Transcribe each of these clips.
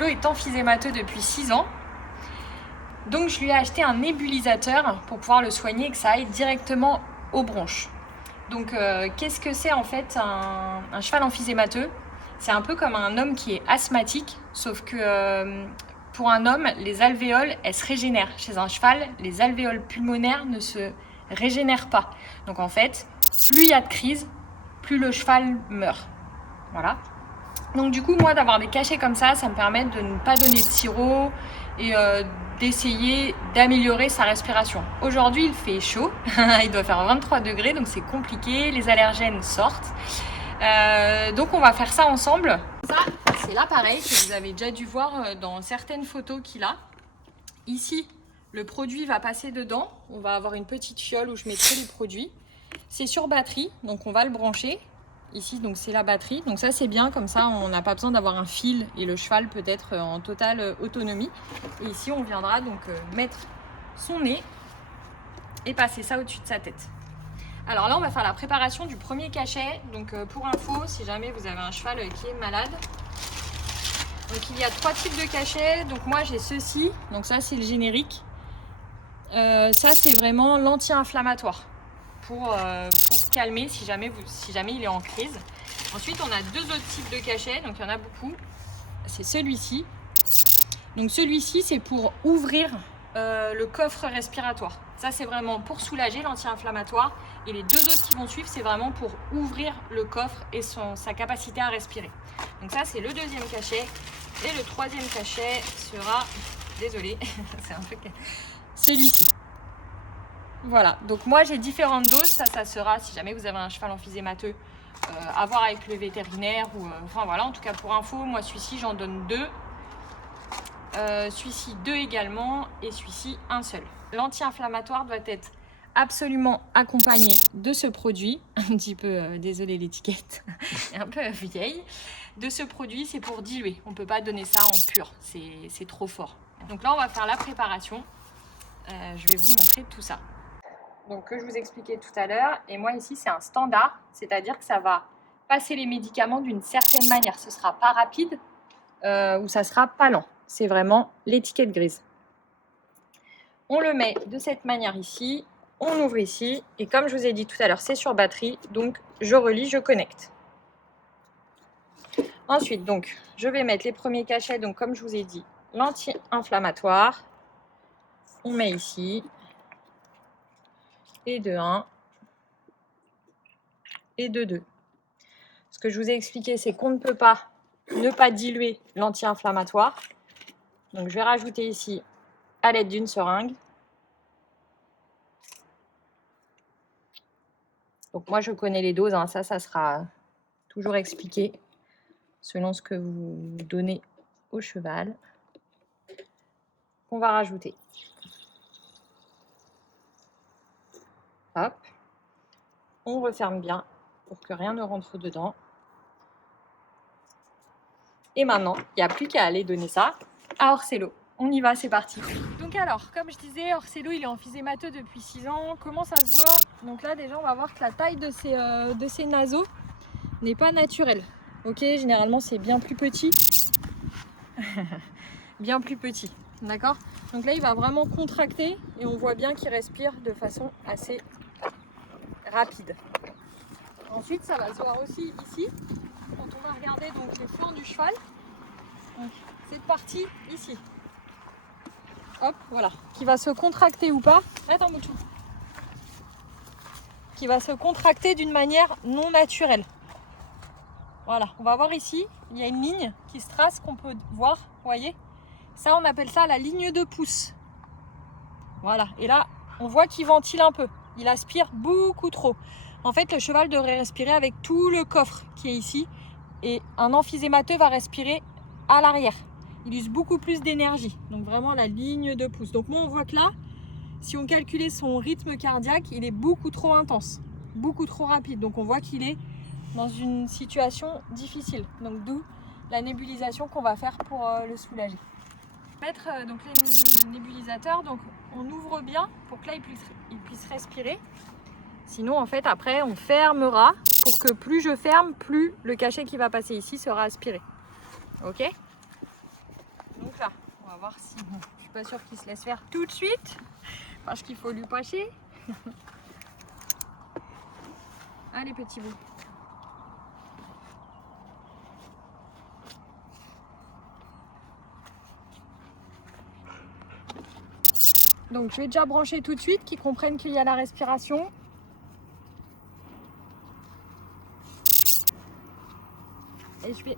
Orcelo est emphysémateux depuis 6 ans. Donc je lui ai acheté un nébulisateur pour pouvoir le soigner et que ça aille directement aux bronches. Donc qu'est-ce que c'est en fait un cheval emphysémateux? C'est un peu comme un homme qui est asthmatique, sauf que pour un homme, les alvéoles, elles se régénèrent. Chez un cheval, les alvéoles pulmonaires ne se régénèrent pas. Donc en fait, plus il y a de crise, plus le cheval meurt. Voilà. Donc du coup, moi, d'avoir des cachets comme ça me permet de ne pas donner de sirop et d'essayer d'améliorer sa respiration. Aujourd'hui, il fait chaud, il doit faire 23 degrés, donc c'est compliqué, les allergènes sortent. Donc on va faire ça ensemble. Ça, c'est l'appareil que vous avez déjà dû voir dans certaines photos qu'il a. Ici, le produit va passer dedans. On va avoir une petite fiole où je mettrai les produits. C'est sur batterie, donc on va le brancher. Ici, donc c'est la batterie. Donc ça, c'est bien, comme ça, on n'a pas besoin d'avoir un fil et le cheval peut être en totale autonomie. Et ici, on viendra donc mettre son nez et passer ça au-dessus de sa tête. Alors là, on va faire la préparation du premier cachet. Donc pour info, si jamais vous avez un cheval qui est malade. Donc il y a 3 types de cachets. Donc moi, j'ai ceci. Donc ça, c'est le générique. Ça, c'est vraiment l'anti-inflammatoire. Pour calmer si jamais il est en crise. Ensuite, on a 2 autres types de cachets, donc il y en a beaucoup. C'est celui-ci. Donc celui-ci, c'est pour ouvrir le coffre respiratoire. Ça, c'est vraiment pour soulager l'anti-inflammatoire. Et les 2 autres qui vont suivre, c'est vraiment pour ouvrir le coffre et sa capacité à respirer. Donc ça, c'est le 2e cachet. Et le 3e cachet sera, désolée, c'est un peu celui-ci. Voilà, donc moi j'ai différentes doses, ça sera, si jamais vous avez un cheval emphysémateux, à voir avec le vétérinaire, ou enfin voilà, en tout cas pour info, moi celui-ci j'en donne 2, celui-ci 2 également, et celui-ci un seul. L'anti-inflammatoire doit être absolument accompagné de ce produit, un petit peu, désolé l'étiquette, un peu vieille, de ce produit, c'est pour diluer, on ne peut pas donner ça en pur, c'est trop fort. Donc là on va faire la préparation, je vais vous montrer tout ça. Donc que je vous expliquais tout à l'heure, et moi ici c'est un standard, c'est-à-dire que ça va passer les médicaments d'une certaine manière, ce ne sera pas rapide ou ça sera pas lent, c'est vraiment l'étiquette grise. On le met de cette manière ici, on ouvre ici, et comme je vous ai dit tout à l'heure, c'est sur batterie, donc je relie, je connecte. Ensuite, donc, je vais mettre les premiers cachets, donc comme je vous ai dit, l'anti-inflammatoire, on met ici, et de 1 et de 2. Ce que je vous ai expliqué, c'est qu'on ne peut pas ne pas diluer l'anti-inflammatoire. Donc je vais rajouter ici à l'aide d'une seringue. Donc moi je connais les doses, hein. Ça sera toujours expliqué selon ce que vous donnez au cheval. On va rajouter. Hop. On referme bien pour que rien ne rentre dedans. Et maintenant, il n'y a plus qu'à aller donner ça à Orcelo. On y va, c'est parti. Donc alors, comme je disais, Orcelo, il est emphysémateux depuis 6 ans. Comment ça se voit? Donc là, déjà, on va voir que la taille de ses naseaux n'est pas naturelle. Ok, généralement, c'est bien plus petit. Bien plus petit, d'accord? Donc là, il va vraiment contracter et on voit bien qu'il respire de façon assez rapide. Ensuite, ça va se voir aussi ici, quand on va regarder donc les flancs du cheval. Donc, cette partie ici. Hop, voilà. Qui va se contracter ou pas. Attends, Moutou. Qui va se contracter d'une manière non naturelle. Voilà, on va voir ici, il y a une ligne qui se trace qu'on peut voir, vous voyez? Ça, on appelle ça la ligne de pouce. Voilà, et là, on voit qu'il ventile un peu. Il aspire beaucoup trop. En fait, le cheval devrait respirer avec tout le coffre qui est ici. Et un emphysémateux va respirer à l'arrière. Il use beaucoup plus d'énergie. Donc vraiment la ligne de pouce. Donc moi, on voit que là, si on calculait son rythme cardiaque, il est beaucoup trop intense. Beaucoup trop rapide. Donc on voit qu'il est dans une situation difficile. Donc d'où la nébulisation qu'on va faire pour le soulager. Mettre donc le nébulisateur, donc on ouvre bien pour que là il puisse respirer. Sinon en fait après on fermera pour que plus je ferme, plus le cachet qui va passer ici sera aspiré. Ok? On va voir si... Je suis pas sûre qu'il se laisse faire tout de suite. Parce qu'il faut lui passer. Allez, petit bout. Donc je vais déjà brancher tout de suite, qu'ils comprennent qu'il y a la respiration. Et je vais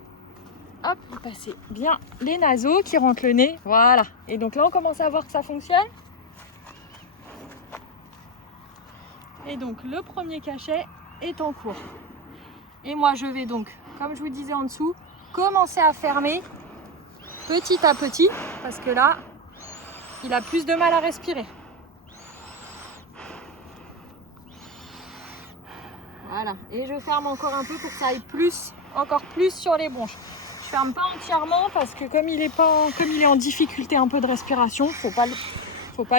hop, passer bien les naseaux qui rentrent le nez. Voilà. Et donc là on commence à voir que ça fonctionne. Et donc le premier cachet est en cours. Et moi je vais donc, comme je vous disais en dessous, commencer à fermer petit à petit. Parce que là, il a plus de mal à respirer. Voilà, et je ferme encore un peu pour que ça aille encore plus sur les bronches. Je ferme pas entièrement parce que comme il est en difficulté un peu de respiration, faut pas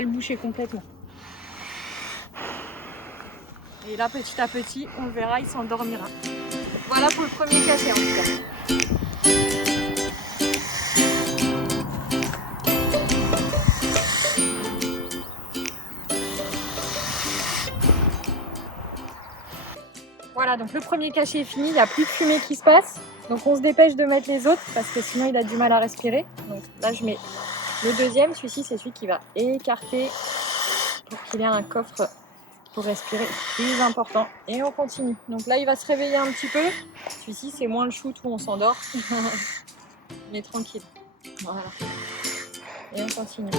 le boucher complètement. Et là, petit à petit, on le verra, il s'endormira. Voilà pour le premier cachet en tout cas. Voilà, donc le premier cachet est fini, il n'y a plus de fumée qui se passe. Donc on se dépêche de mettre les autres parce que sinon il a du mal à respirer. Donc là je mets le deuxième, celui-ci c'est celui qui va écarter pour qu'il ait un coffre pour respirer plus important. Et on continue. Donc là il va se réveiller un petit peu. Celui-ci c'est moins le shoot où on s'endort. Mais tranquille. Voilà. Et on continue.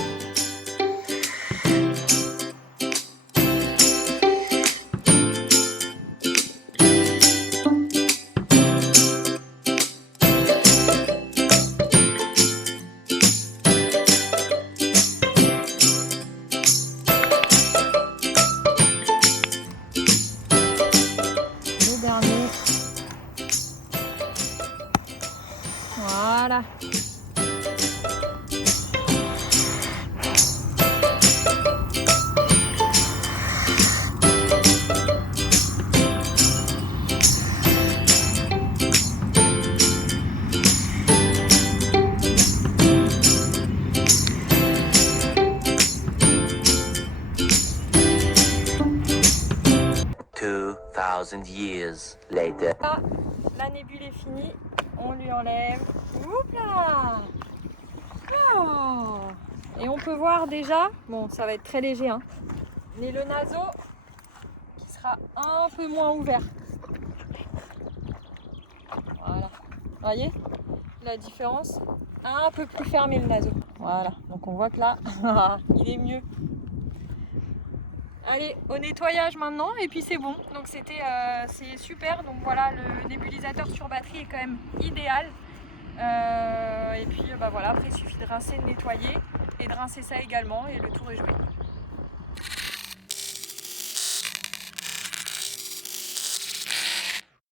Voilà. Years later. Là, la nébule est finie, on lui enlève. Oups là. Oh. Et on peut voir déjà, bon ça va être très léger, hein, mais le naseau qui sera un peu moins ouvert. Voilà, vous voyez la différence? Un peu plus fermé le naseau. Voilà, donc on voit que là, il est mieux. Allez, au nettoyage maintenant et puis c'est bon. Donc c'est super. Donc voilà, le nébulisateur sur batterie est quand même idéal. Et puis bah voilà, après il suffit de rincer, de nettoyer et de rincer ça également et le tour est joué.